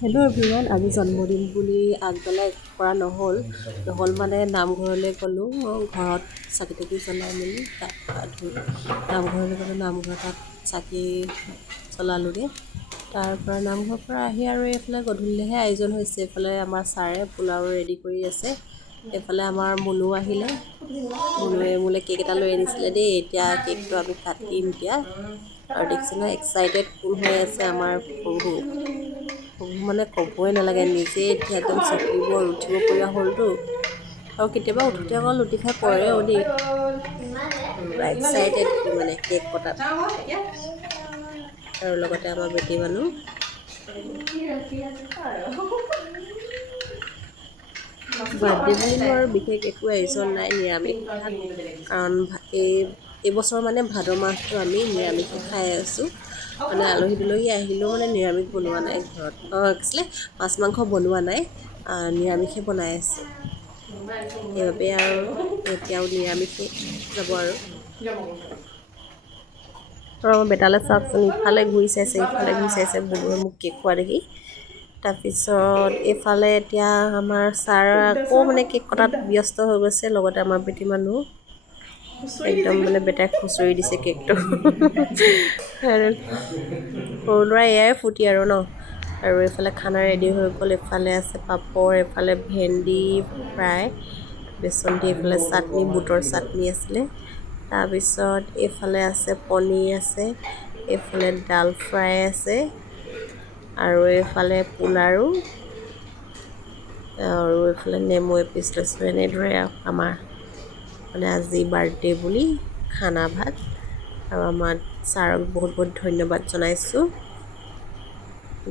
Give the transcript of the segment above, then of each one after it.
Hello' everyone, আজি জন্মদিন বুলি আগবেলা কৰা নহ'ল মানে নামঘৰলৈ গ'লোঁ। ঘৰত চাকি তাকি জ্বলাই মেলি গা পা ধুই নামঘৰলৈ গ'লোঁ। নামঘৰ তাত চাকি জ্বলালোঁগৈ। তাৰপৰা নামঘৰৰ পৰা আহি আৰু এইফালে গধূলিলৈহে আয়োজন হৈছে। এইফালে আমাৰ ছাৰে পোলাও ৰেডি কৰি আছে। এইফালে আমাৰ মুনু আহিলে। মুনুৱে মোলৈ কেক এটা লৈ আনিছিলে দেই। এতিয়া কেকটো আমি কাটিম এতিয়া। আৰু দেখিছেনে এক্সাইটেড ফুল হৈ আছে আমাৰ প্ৰভু মানে ক'বই নালাগে। নিজে এতিয়া একদম চকীবোৰ উঠিব পৰা হ'লতো, আৰু কেতিয়াবা উঠোঁতে আকৌ লুটি খাই পৰেও দেই। পূৰা এক্সাইটেড মানে কেক কটাত। আৰু লগতে আমাৰ বেটী মানুহ বাৰ্থডে বুলিনো আৰু বিশেষ একো আয়োজন নাই, নিৰামিষ ভাত। কাৰণ এইবছৰ মানে ভাদ মাহটো আমি নিৰামিষে খাই আছোঁ। মানে আলহী দুলহী আহিলেও মানে নিৰামিষ বনোৱা নাই ঘৰত। আছিলে মাছ মাংস বনোৱা নাই, নিৰামিষে বনাই আছে। সেইবাবে আৰু এতিয়াও নিৰামিষে যাব আৰু আমাৰ বেটালৈ চাওকচোন, ইফালে ঘূৰি চাইছে ইফালে ঘূৰি চাইছে বুনুৱে মোক কেক খোৱা দেখি। তাৰপিছত এইফালে এতিয়া আমাৰ ছাৰ আকৌ মানে কেক কটাত ব্যস্ত হৈ গৈছে। লগতে আমাৰ বেটী মানুহ একদম মানে বেটাই খুচৰি দিছে কেকটো। আৰু সৰু ল'ৰা এয়াই ফূৰ্তি আৰু ন। আৰু এইফালে খানা ৰেডি হৈ গ'ল। এইফালে আছে পাপৰ, এইফালে ভেন্দি ফ্ৰাই, বেচন দি, এইফালে চাটনি, বুটৰ চাটনি আছিলে। তাৰপিছত এইফালে আছে পনীৰ আছে, এইফালে ডাল ফ্ৰাই আছে, আৰু এইফালে পোলাও, আৰু এইফালে নেমু এপিচ লৈছোঁ। এনেদৰে আমাৰ মানে আজি বাৰ্থডে বুলি খানা ভাত। আৰু আমাৰ ছাৰক বহুত বহুত ধন্যবাদ জনাইছোঁ।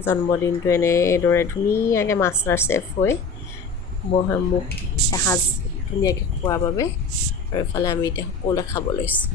জন্মদিনটো এনেদৰে ধুনীয়াকৈ মাষ্টাৰ চেফ হৈ মোক এসাঁজ ধুনীয়াকৈ খোৱাৰ বাবে। আৰু এইফালে আমি এতিয়া সকলোৱে খাব লৈছোঁ।